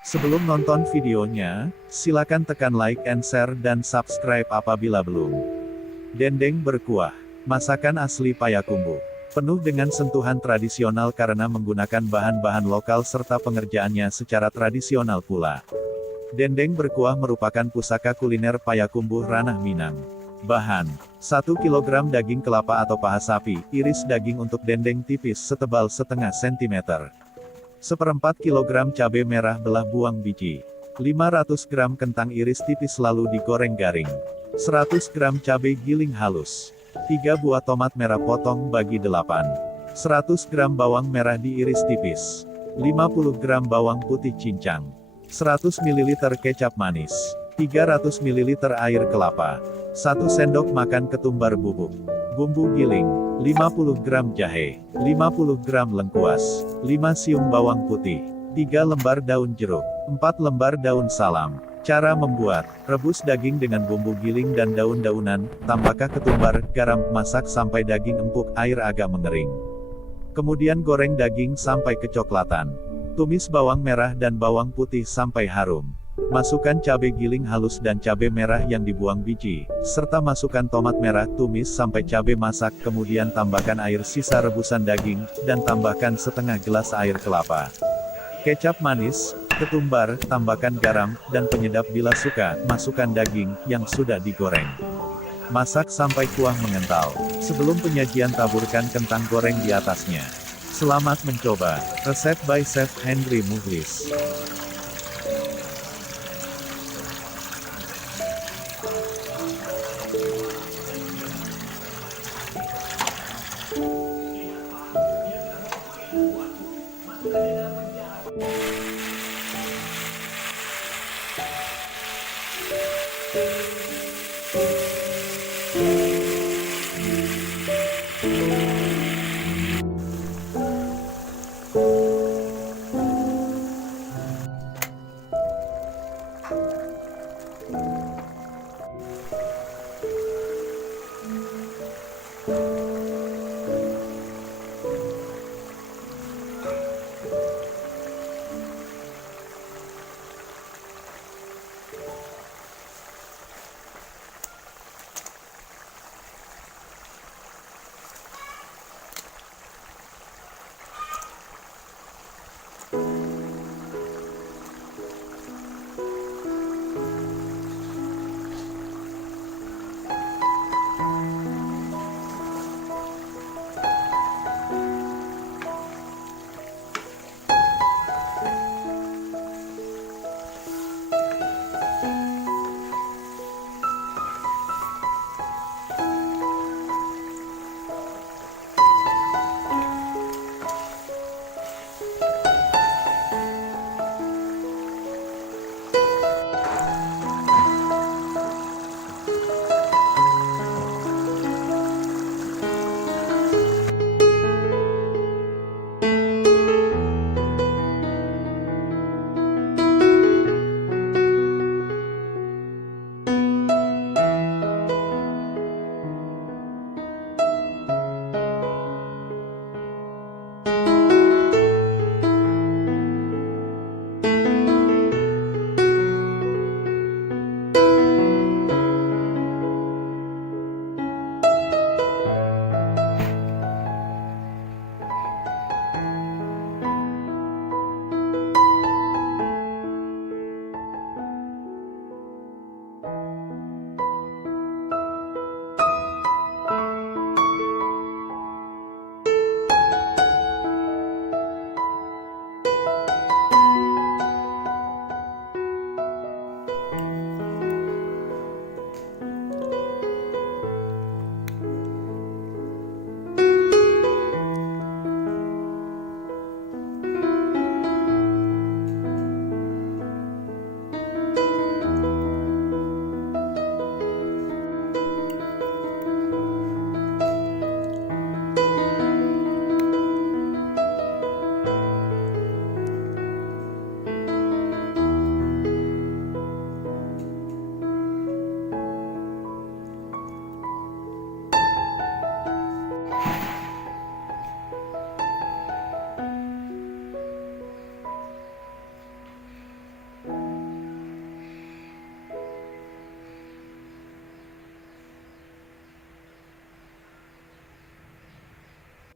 Sebelum nonton videonya, silakan tekan like and share dan subscribe apabila belum. Dendeng berkuah. Masakan asli Payakumbuh. Penuh dengan sentuhan tradisional karena menggunakan bahan-bahan lokal serta pengerjaannya secara tradisional pula. Dendeng berkuah merupakan pusaka kuliner Payakumbuh Ranah Minang. Bahan: 1 kg daging kelapa atau paha sapi, iris daging untuk dendeng tipis setebal setengah sentimeter. 1/4 kg cabai merah belah buang biji. 500 gram kentang iris tipis lalu digoreng garing. 100 gram cabai giling halus. 3 buah tomat merah potong bagi 8. 100 gram bawang merah diiris tipis. 50 gram bawang putih cincang. 100 ml kecap manis. 300 ml air kelapa. 1 sendok makan ketumbar bubuk. Bumbu giling. 50 gram jahe. 50 gram lengkuas. 5 siung bawang putih. 3 lembar daun jeruk. 4 lembar daun salam. Cara membuat: rebus daging dengan bumbu giling dan daun-daunan, tambahkan ketumbar, garam, masak sampai daging empuk, air agak mengering. Kemudian goreng daging sampai kecoklatan. Tumis bawang merah dan bawang putih sampai harum. Masukkan cabai giling halus dan cabai merah yang dibuang biji, serta masukkan tomat merah, tumis sampai cabai masak, kemudian tambahkan air sisa rebusan daging, dan tambahkan setengah gelas air kelapa. Kecap manis, ketumbar, tambahkan garam, dan penyedap bila suka, masukkan daging, yang sudah digoreng. Masak sampai kuah mengental. Sebelum penyajian taburkan kentang goreng di atasnya. Selamat mencoba. Resep by Chef Henry Muhlis.